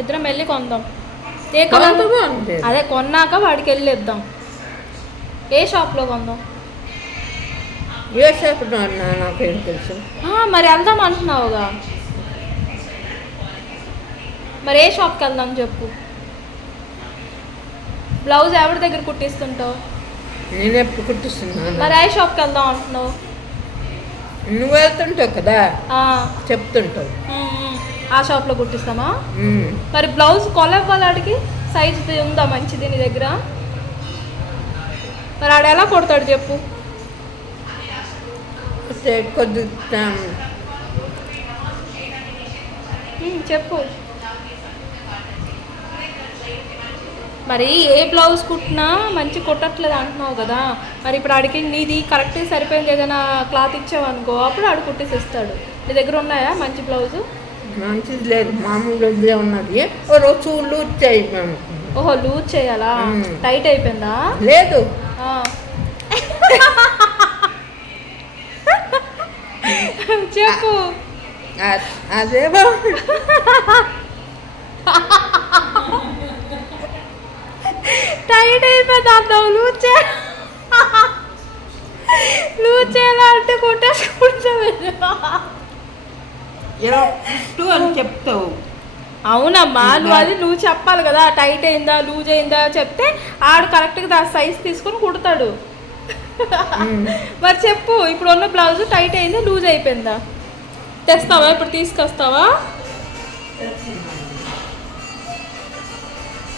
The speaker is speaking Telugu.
ఇద్దరం వెళ్ళి కొందాం. ఏ కలర్? అదే కొన్నాక వాడికి వెళ్ళి ఇద్దాం. ఏ షాప్లో కొందాం? ఏ షాప్ నాకేం తెలుసు. మరి వెళ్దాం అంటున్నావుగా, మరి ఏ షాప్కి వెళ్దాం చెప్పు. బ్లౌజ్ ఎవరి దగ్గర కుట్టిస్తుంటావు? నేను ఎప్పుడు కుట్టిస్తున్నాను. మరి ఏ షాప్కి వెళ్దాం అంటున్నావు? నువ్వు వెళ్తుంటావు కదా, చెప్తుంటావు. ఆ షాప్లో కుట్టిస్తామా? మరి బ్లౌజ్ కొలవ్వాలి, ఆడికి సైజ్ ఉందా మంచిది నీ దగ్గర? మరి ఆడు ఎలా కొడతాడు చెప్పు. కొద్ది చెప్పు. మరి ఏ బ్లౌజ్ కుట్టినా మంచి కుట్టట్లేదు అంటున్నావు కదా, మరి ఇప్పుడు ఆడికి నీది కరెక్ట్ సరిపోయింది ఏదైనా క్లాత్ ఇచ్చావు అనుకో, అప్పుడు ఆడు కుట్టేసి ఇస్తాడు. నీ దగ్గర ఉన్నాయా మంచి బ్లౌజు? మంచిది లేదు, మామూలు ఉన్నది. రోజు లూజ్ చేయి మేము. ఓహో, లూజ్ చేయాలా? టైట్ అయిపోయిందా? లేదు. చెప్పు. అదే టైట్ అయిపోయింది అర్థం. లూజ్ చేయాలంటే కొట్టేసుకుంటావు అని చెప్తావు. అవునమ్మా, నువ్వు చెప్పాలి కదా, టైట్ అయిందా లూజ్ అయిందా చెప్తే ఆడు కరెక్ట్గా సైజ్ తీసుకొని కుడతాడు. మరి చెప్పు, ఇప్పుడు ఉన్న బ్లౌజ్ టైట్ అయిందా లూజ్ అయిపోయిందా? తెస్తావా? ఇప్పుడు తీసుకొస్తావా?